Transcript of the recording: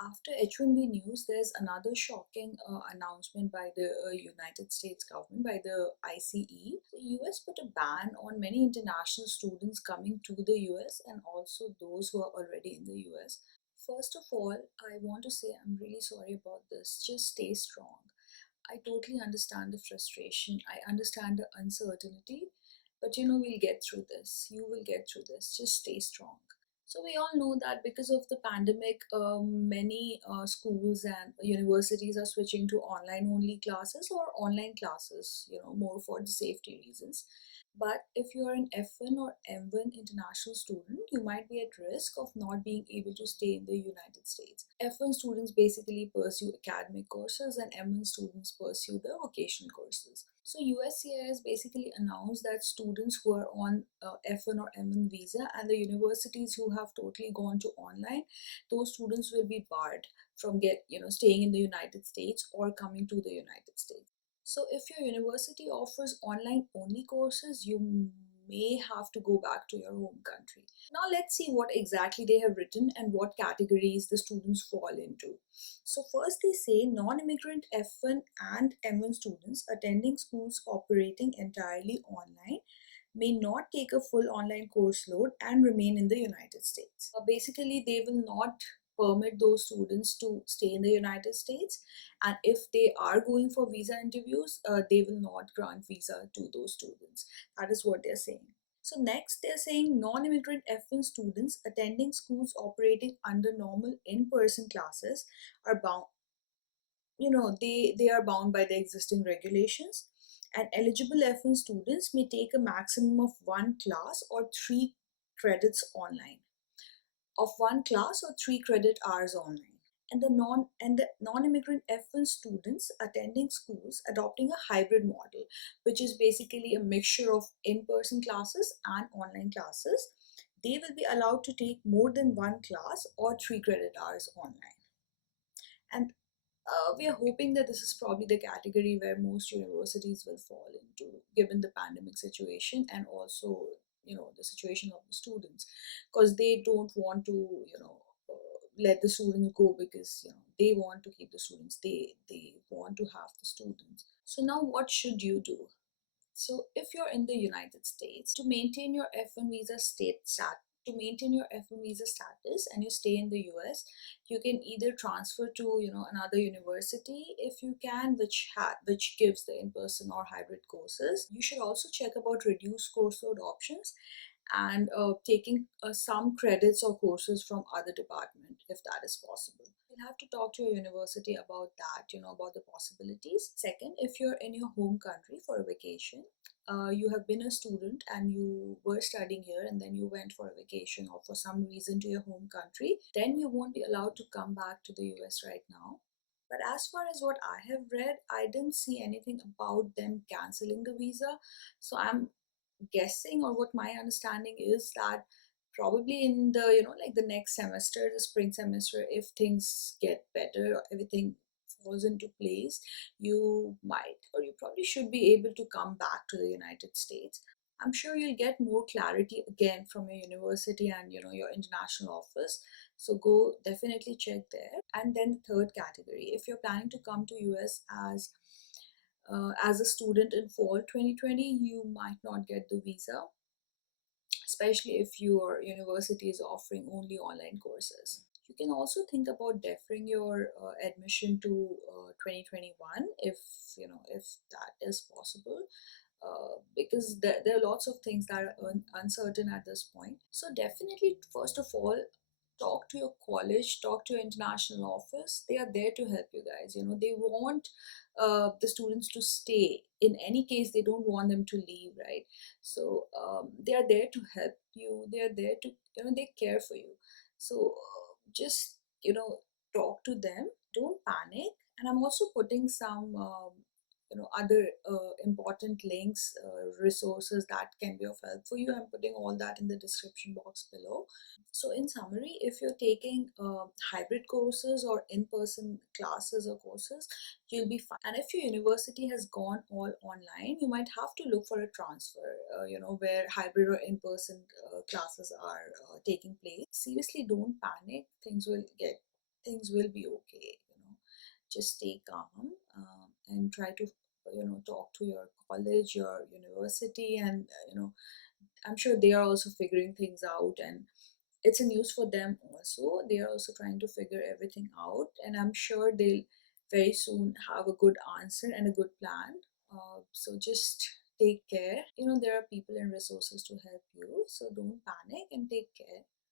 After H1B news, there's another shocking announcement by the United States government, by the ICE. The US put a ban on many international students coming to the US and also those who are already in the US. First of all, I want to say I'm really sorry about this. Just stay strong. I totally understand the frustration. I understand the uncertainty, but we'll get through this. You will get through this. Just stay strong. So we all know that because of the pandemic, many schools and universities are switching to online only classes or online classes, more for the safety reasons. But if you are an F1 or M1 international student, you might be at risk of not being able to stay in the United States. F1 students basically pursue academic courses and M1 students pursue the vocational courses. So USCIS basically announced that students who are on F1 or M1 visa and the universities who have totally gone to online, those students will be barred from staying in the United States or coming to the United States. So if your university offers online only courses, you may have to go back to your home country. Now let's see what exactly they have written and what categories the students fall into. So first they say non-immigrant F1 and M1 students attending schools operating entirely online may not take a full online course load and remain in the United States. Basically, they will not permit those students to stay in the United States, and if they are going for visa interviews, they will not grant visa to those students. That is what they're saying. So next they're saying non-immigrant F1 students attending schools operating under normal in-person classes are bound, they are bound by the existing regulations, and eligible F1 students may take a maximum of one class or 3 credits online, of one class or 3 credit hours online. And the non-immigrant F1 students attending schools adopting a hybrid model, which is basically a mixture of in-person classes and online classes, they will be allowed to take more than one class or 3 credit hours online. And we are hoping that this is probably the category where most universities will fall into, given the pandemic situation and also, the situation of the students, because they don't want to, let the students go because they want to keep the students. They want to have the students. So now, what should you do? So if you're in the United States, to maintain your F1 visa to maintain your F1 visa status and you stay in the US, you can either transfer to another university if you can, which gives the in-person or hybrid courses. You should also check about reduced course load options and taking some credits or courses from other department if that is possible. You'll have to talk to your university about that, about the possibilities. Second, if you're in your home country for a vacation, you have been a student and you were studying here and then you went for a vacation or for some reason to your home country, then you won't be allowed to come back to the US right now. But as far as what I have read, I didn't see anything about them canceling the visa. So I'm guessing, or what my understanding is, that probably in the like the next semester, the spring semester, if things get better, everything falls into place, you might, or you probably should be able to come back to the United States. I'm sure you'll get more clarity again from your university and your international office. So go definitely check there. And then the third category, if you're planning to come to US as a student in fall 2020, you might not get the visa, especially if your university is offering only online courses. You can also think about deferring your admission to 2021 if that is possible, because there are lots of things that are uncertain at this point. So definitely, first of all, talk to your college, talk to your international office. They are there to help you guys. They want the students to stay. In any case, they don't want them to leave, right? So they are there to help you. They are there to, they care for you. So just, talk to them. Don't panic. And I'm also putting some other important links, resources that can be of help for you. I'm putting all that in the description box below. So in summary, if you're taking hybrid courses or in-person classes or courses, you'll be fine. And if your university has gone all online, you might have to look for a transfer, where hybrid or in-person classes are taking place. Seriously, don't panic. Things will get things will be okay. Just stay calm, and try to talk to your college, your university, and I'm sure they are also figuring things out, and it's a news for them also. They are also trying to figure everything out, and I'm sure they'll very soon have a good answer and a good plan. So just take care. There are people and resources to help you, so don't panic and take care.